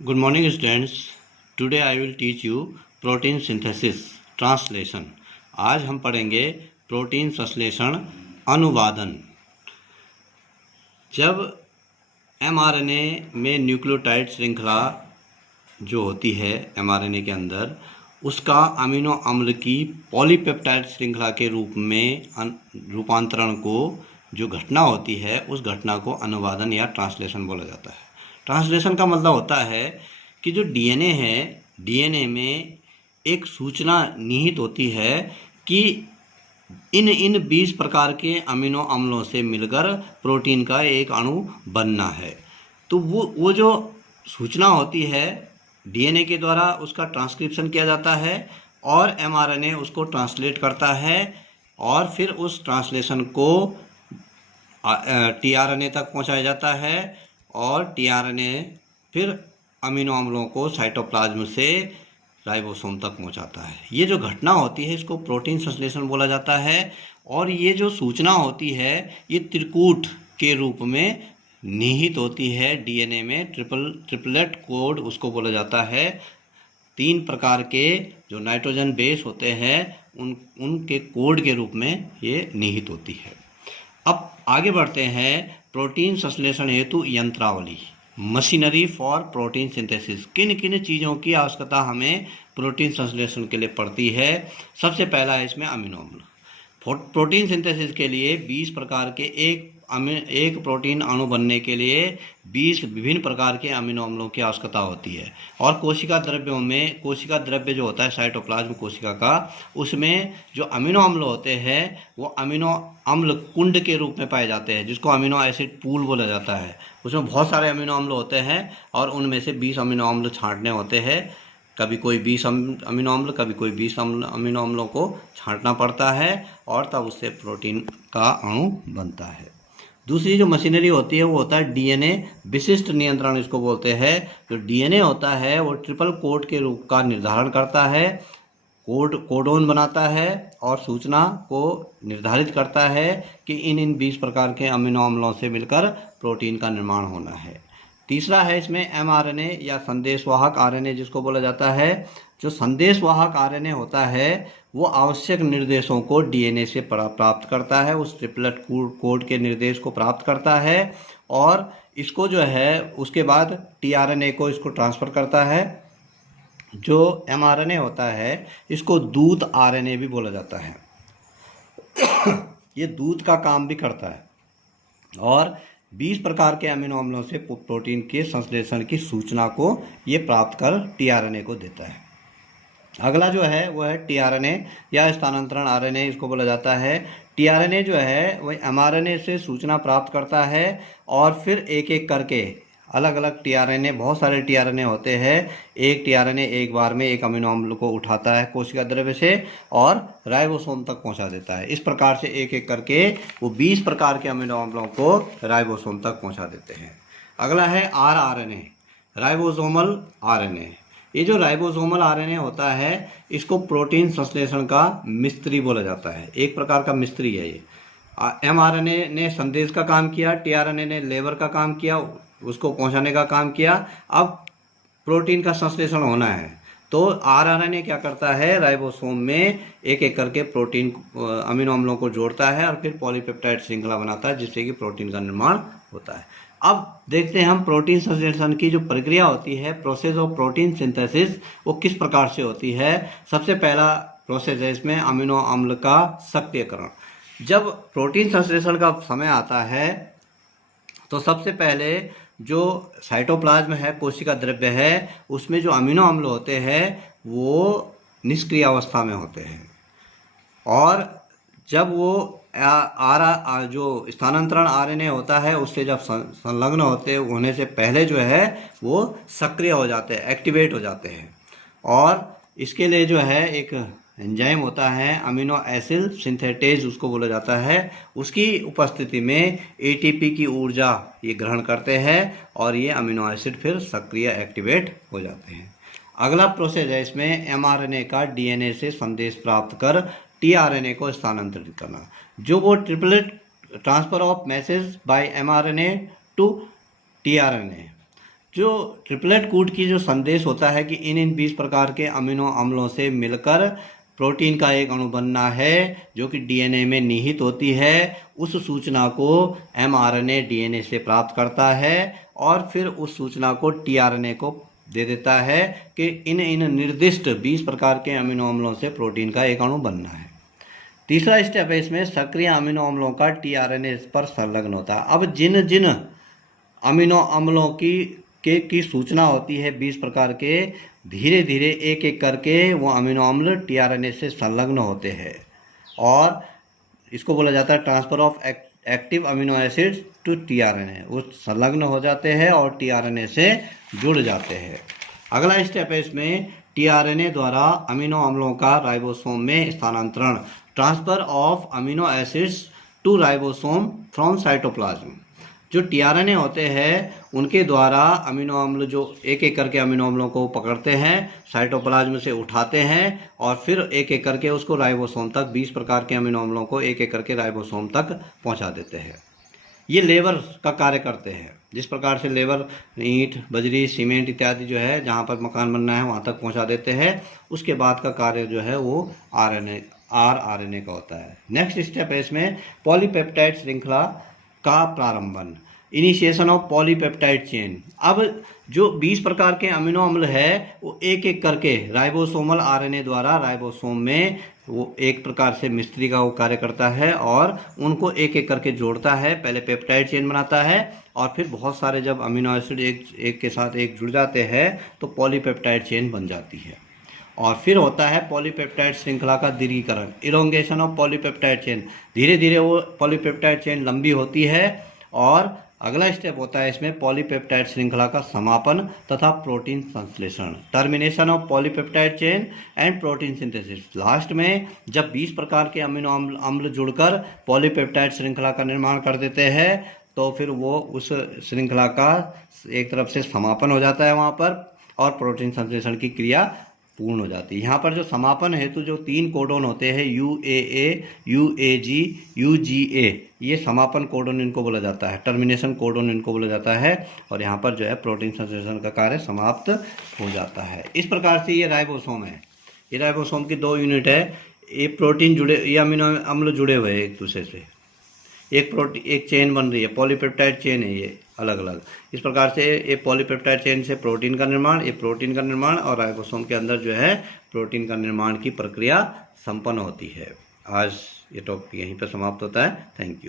Good morning, students. Today I will teach you protein synthesis translation. आज हम पढ़ेंगे protein संश्लेषण अनुवादन। जब mRNA में न्यूक्लियोटाइड श्रृंखला जो होती है mRNA के अंदर, उसका अमीनो अम्ल की पॉलीपेप्टाइड श्रृंखला के रूप में रूपांतरण को जो घटना होती है, उस घटना को अनुवादन या ट्रांसलेशन बोला जाता है। ट्रांसलेशन का मतलब होता है कि जो डीएनए है, डीएनए में एक सूचना निहित होती है कि इन 20 प्रकार के अमीनो अम्लों से मिलकर प्रोटीन का एक अणु बनना है। तो वो जो सूचना होती है डीएनए के द्वारा उसका ट्रांसक्रिप्शन किया जाता है और एमआरएनए उसको ट्रांसलेट करता है और फिर उस ट्रांसलेशन को टीआरएनए तक पहुंचाया जाता है और टीआरएनए फिर अमीनो अम्लों को साइटोप्लाज्म से राइबोसोम तक पहुंचाता है। ये जो घटना होती है इसको प्रोटीन संश्लेषण बोला जाता है और ये जो सूचना होती है ये त्रिकूट के रूप में निहित होती है डीएनए में। ट्रिपलेट कोड उसको बोला जाता है। 3 प्रकार के जो नाइट्रोजन बेस होते हैं उनके कोड के रूप में ये निहित होती है। अब आगे बढ़ते हैं। प्रोटीन संश्लेषण हेतु यंत्रावली, मशीनरी फॉर प्रोटीन सिंथेसिस। किन किन चीज़ों की आवश्यकता हमें प्रोटीन संश्लेषण के लिए पड़ती है? सबसे पहला है इसमें अमीनो अम्ल। प्रोटीन सिंथेसिस के लिए 20 प्रकार के एक प्रोटीन अणु बनने के लिए 20 विभिन्न प्रकार के अमीनो अम्लों की आवश्यकता होती है। और कोशिका द्रव्यों में, कोशिका द्रव्य जो होता है साइटोप्लाज्म कोशिका का, उसमें जो अमीनो अम्ल होते हैं वो अमीनो अम्ल कुंड के रूप में पाए जाते हैं, जिसको अमीनो एसिड पूल बोला जाता है। उसमें बहुत सारे अमीनो अम्ल होते हैं और उनमें से 20 अमीनो अम्ल छांटने होते हैं। कभी कोई 20 अमीनो अम्ल, कभी कोई 20 अमीनो अम्लों को छांटना पड़ता है और तब उससे प्रोटीन का अणु बनता है। दूसरी जो मशीनरी होती है वो होता है डीएनए विशिष्ट नियंत्रण, इसको बोलते हैं। जो डीएनए होता है वो ट्रिपल कोड के रूप का निर्धारण करता है, कोडोन बनाता है और सूचना को निर्धारित करता है कि इन 20 प्रकार के अमीनो अम्लों से मिलकर प्रोटीन का निर्माण होना है। तीसरा है इसमें एमआरएनए या संदेशवाहक आरएनए, जिसको बोला जाता है। जो संदेशवाहक आरएनए होता है वो आवश्यक निर्देशों को डीएनए से प्राप्त करता है, उस ट्रिपलेट कोड के निर्देश को प्राप्त करता है और इसको जो है उसके बाद टीआरएनए को इसको ट्रांसफ़र करता है। जो एमआरएनए होता है इसको दूत आरएनए भी बोला जाता है। ये दूत का काम भी करता है और 20 प्रकार के अमीनो अम्लों से प्रोटीन के संश्लेषण की सूचना को ये प्राप्त कर टीआरएनए को देता है। अगला जो है वो है टीआरएनए या स्थानांतरण आरएनए, इसको बोला जाता है। टीआरएनए जो है वह एमआरएनए से सूचना प्राप्त करता है और फिर एक एक करके अलग अलग टीआरएनए, बहुत सारे टीआरएनए होते हैं। एक टीआरएनए एक बार में एक अमीनो अम्ल को उठाता है कोशिका द्रव्य से और राइबोसोम तक पहुंचा देता है। इस प्रकार से एक एक करके वो 20 प्रकार के अमीनो अम्लों को राइबोसोम तक पहुंचा देते हैं। अगला है आरआरएनए, राइबोसोमल आरएनए। ये जो राइबोसोमल आरएनए होता है इसको प्रोटीन संश्लेषण का मिस्त्री बोला जाता है, एक प्रकार का मिस्त्री है ये। एमआरएनए ने संदेश का काम किया, टीआरएनए ने लेबर का काम किया, उसको पहुंचाने का काम किया। अब प्रोटीन का संश्लेषण होना है तो आरआरएनए क्या करता है, राइबोसोम में एक एक करके प्रोटीन अमीनो अम्लों को जोड़ता है और फिर पॉलीपेप्टाइड श्रृंखला बनाता है, जिससे कि प्रोटीन का निर्माण होता है। अब देखते हैं हम प्रोटीन संश्लेषण की जो प्रक्रिया होती है, प्रोसेस ऑफ प्रोटीन सिंथेसिस, वो किस प्रकार से होती है। सबसे पहला प्रोसेस है इसमें अमीनो अम्ल का सक्रियकरण। जब प्रोटीन संश्लेषण का समय आता है तो सबसे पहले जो साइटोप्लाज्म है, कोशिका द्रव्य है, उसमें जो अमीनो अम्ल होते हैं वो निष्क्रिय अवस्था में होते हैं और जब वो जो स्थानांतरण आरएनए होता है उससे जब संलग्न होने से पहले जो है वो सक्रिय हो जाते हैं, एक्टिवेट हो जाते हैं। और इसके लिए जो है एक एंजाइम होता है, अमीनो एसिड सिंथेटेज उसको बोला जाता है। उसकी उपस्थिति में एटीपी की ऊर्जा ये ग्रहण करते हैं और ये अमीनो एसिड फिर सक्रिय एक्टिवेट हो जाते हैं। अगला प्रोसेस है इसमें एमआरएनए का डीएनए से संदेश प्राप्त कर टीआरएनए को स्थानांतरित करना। जो वो triplet transfer of message by mRNA to tRNA, जो ट्रिपलेट कूट की जो संदेश होता है कि इन 20 प्रकार के अमीनो अम्लों से मिलकर प्रोटीन का एक अणु बनना है जो कि डीएनए में निहित होती है, उस सूचना को एमआरएनए डीएनए से प्राप्त करता है और फिर उस सूचना को टीआरएनए को दे देता है कि इन निर्दिष्ट 20 प्रकार के अमीनो अम्लों से प्रोटीन का एक अणु बनना है। तीसरा स्टेप है इसमें, सक्रिय अमीनो अम्लों का टीआरएनए पर संलग्न होता है। अब जिन जिन अमीनो अम्लों की सूचना होती है 20 प्रकार के, धीरे धीरे एक एक करके वो अमीनो अम्ल टीआरएनए से संलग्न होते हैं और इसको बोला जाता है transfer of active amino acids to tRNA. वो संलग्न हो जाते हैं और टीआरएनए से जुड़ जाते हैं। अगला स्टेप है इसमें, टीआरएनए द्वारा अमीनो अम्लों का राइबोसोम में स्थानांतरण, transfer of amino acids to ribosome from cytoplasm. जो टीआरएनए होते हैं उनके द्वारा अमीनो अम्ल जो एक एक करके अमीनो अम्लों को पकड़ते हैं, साइटोप्लाज्म से उठाते हैं और फिर एक एक करके उसको राइबोसोम तक 20 प्रकार के अमीनो अम्लों को एक एक करके राइबोसोम तक पहुंचा देते हैं। ये लेबर का कार्य करते हैं। जिस प्रकार से लेबर ईंट, बजरी, सीमेंट इत्यादि जो है जहाँ पर मकान बनना है वहाँ तक पहुँचा देते हैं, उसके बाद का कार्य जो है वो आरएनए का होता है। नेक्स्ट स्टेप है इसमें, पॉलीपेप्टाइड श्रृंखला का प्रारंभन, इनिशिएशन ऑफ पॉलीपेप्टाइड चेन। अब जो 20 प्रकार के अमीनो अम्ल है वो एक एक करके राइबोसोमल आरएनए द्वारा राइबोसोम में वो एक प्रकार से मिस्त्री का वो कार्य करता है और उनको एक एक करके जोड़ता है। पहले पेप्टाइड चेन बनाता है और फिर बहुत सारे जब अमीनो एसिड एक के साथ एक जुड़ जाते हैं तो पॉलीपेप्टाइड चेन बन जाती है। और फिर होता है पॉलीपेप्टाइड श्रृंखला का दीर्घीकरण, इलोंगेशन ऑफ पॉलीपेप्टाइड चेन। धीरे धीरे वो पॉलीपेप्टाइड चेन लंबी होती है और अगला स्टेप होता है इसमें पॉलीपेप्टाइड श्रृंखला का समापन तथा प्रोटीन संश्लेषण, termination of polypeptide chain and protein synthesis. Last में जब 20 प्रकार के अमीनो अम्ल जुड़कर पॉलीपेप्टाइड श्रृंखला का निर्माण कर देते हैं तो फिर वो उस श्रृंखला का एक तरफ से समापन हो जाता है वहाँ पर और प्रोटीन संश्लेषण की क्रिया पूर्ण हो जाती है। यहाँ पर जो समापन हेतु जो 3 कोडोन होते हैं UAA, UAG, UGA, ये समापन कोडोन इनको बोला जाता है, टर्मिनेशन कोडोन इनको बोला जाता है और यहाँ पर जो है प्रोटीन संश्लेषण का कार्य समाप्त हो जाता है। इस प्रकार से ये राइबोसोम है। ये राइबोसोम की 2 यूनिट है। ये प्रोटीन जुड़े, ये अमीनो अम्ल जुड़े हुए हैं एक दूसरे से, एक चेन बन रही है, पॉलीपेप्टाइड चेन है ये अलग अलग। इस प्रकार से ये पॉलीपेप्टाइड चेन से प्रोटीन का निर्माण, ये प्रोटीन का निर्माण और राइबोसोम के अंदर जो है प्रोटीन का निर्माण की प्रक्रिया संपन्न होती है। आज ये टॉपिक यहीं पर समाप्त होता है। Thank you.